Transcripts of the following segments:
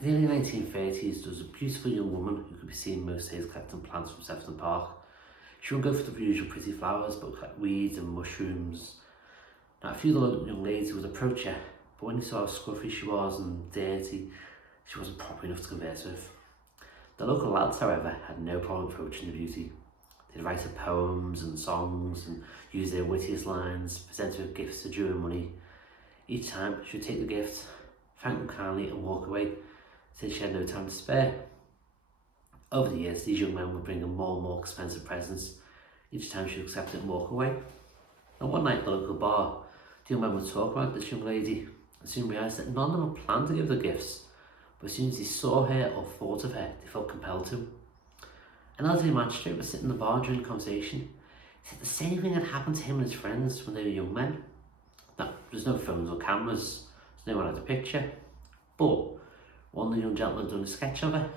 In the early 1930s, there was a beautiful young woman who could be seen most days collecting plants from Sefton Park. She wouldn't go for the usual pretty flowers, but would collect weeds and mushrooms. Now, a few of the young ladies would approach her, but when they saw how scruffy she was and dirty, she wasn't proper enough to converse with. The local lads, however, had no problem approaching the beauty. They'd write her poems and songs and use their wittiest lines, present her with gifts to Jew and money. Each time, she would take the gift, thank them kindly and walk away, since she had no time to spare. Over the years, these young men would bring her more and more expensive presents. Each time she would accept it and walk away. And one night at the local bar, the young men would talk about this young lady and soon realised that none of them had planned to give her gifts, but as soon as they saw her or thought of her, they felt compelled to. An elderly magistrate was sitting in the bar during the conversation. He said the same thing had happened to him and his friends when they were young men. Now, there's no phones or cameras, so no one had a picture, but one of the young gentlemen had done a sketch of her.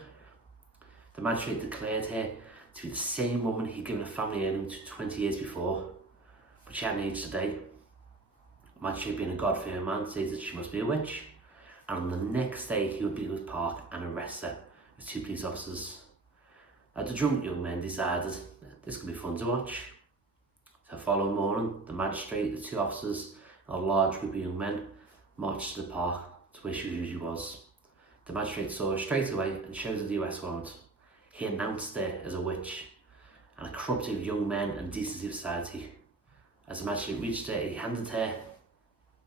The magistrate declared her to be the same woman he'd given a family heirloom to 20 years before, but she hadn't aged a day. The magistrate, being a God-fearing man, said that she must be a witch, and on the next day he would be with Park and arrest her with 2 police officers. Now, the drunk young men decided that this could be fun to watch. So the following morning, the magistrate, the 2 officers, and a large group of young men marched to the park to where she usually was. The magistrate saw her straight away and showed her the arrest warrant. He announced her as a witch and a corrupter of young men and decency of society. As the magistrate reached her, he handed her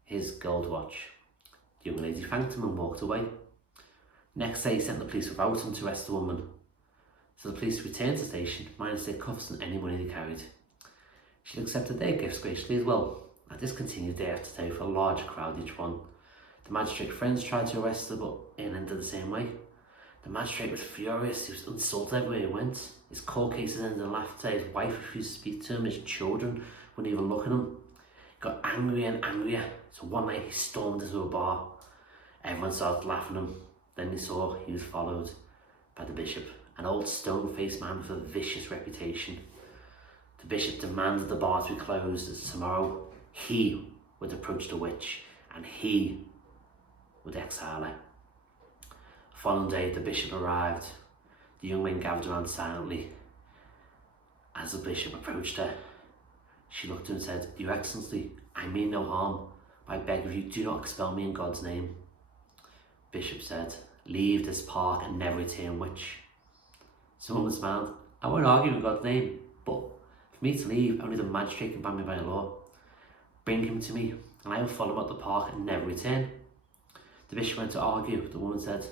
his gold watch. The young lady thanked him and walked away. Next day, he sent the police without him to arrest the woman. So the police returned to the station, minus their cuffs and any money they carried. She accepted their gifts graciously as well, and this continued day after day for a larger crowd each one. The magistrate's friends tried to arrest her, but it ended the same way. The magistrate was furious. He was insulted everywhere he went. His court cases ended in laughter. His wife refused to speak to him. His children wouldn't even look at him. He got angrier and angrier. So one night he stormed into a bar. Everyone started laughing at him. Then they saw he was followed by the bishop, an old stone-faced man with a vicious reputation. The bishop demanded the bar to be closed, as tomorrow he would approach the witch and he would exile her. The following day, the bishop arrived. The young men gathered around silently. As the bishop approached her, she looked at him and said, "Your Excellency, I mean no harm, but I beg of you, do not expel me in God's name." The bishop said, "Leave this park and never return, witch." The woman smiled. "I won't argue in God's name, but for me to leave, only the magistrate can ban me by law. Bring him to me, and I will follow him up the park and never return." The bishop went to argue. The woman said,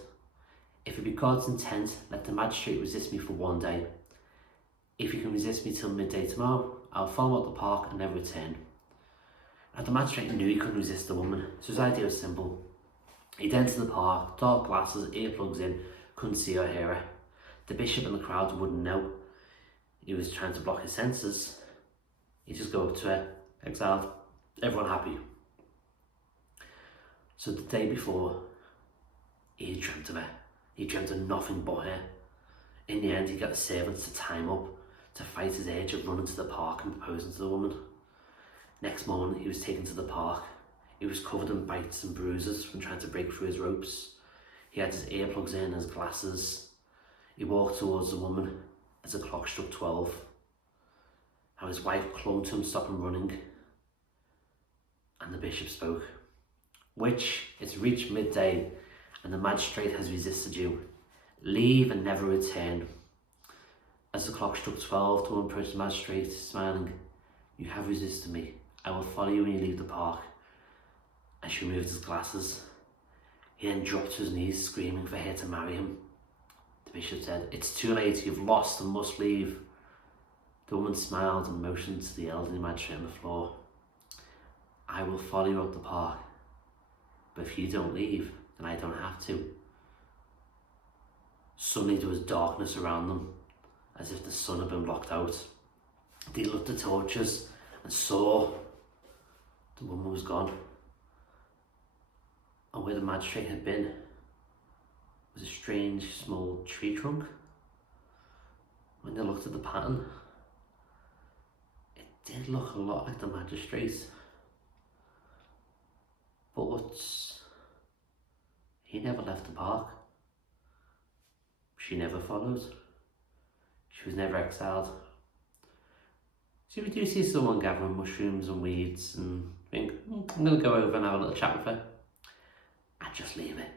"If it be God's intent, let the magistrate resist me for 1 day. If he can resist me till midday tomorrow, I will follow him up the park and never return." Now, the magistrate knew he couldn't resist the woman, so his idea was simple. He'd enter the park, dark glasses, earplugs in, couldn't see or hear her. The bishop and the crowd wouldn't know he was trying to block his senses. He'd just go up to her, exiled, everyone happy. So the day before, he dreamt of her. He dreamt of nothing but her. In the end, he got the servants to tie him up to fight his urge of running to the park and proposing to the woman. Next morning, he was taken to the park. He was covered in bites and bruises from trying to break through his ropes. He had his earplugs in, his glasses. He walked towards the woman as the clock struck 12. How his wife clung to him, stopped him running. And the bishop spoke. "Witch, it's reached midday, and the magistrate has resisted you. Leave and never return." As the clock struck 12, the woman approached the magistrate, smiling. "You have resisted me. I will follow you when you leave the park." And she removed his glasses. He then dropped to his knees, screaming for her to marry him. The bishop said, "It's too late. You've lost and must leave." The woman smiled and motioned to the elderly magistrate on the floor. "I will follow you up the park, but if you don't leave, then I don't have to." Suddenly there was darkness around them, as if the sun had been blocked out. They lit the torches and saw the woman was gone. And where the magistrate had been was a strange small tree trunk. When they looked at the pattern, it did look a lot like the magistrate, but he never left the park. she never followed. She was never excelled. So if you do see someone gathering mushrooms and weeds and think, I'm going to go over and have a little chat with her, I'd just leave it.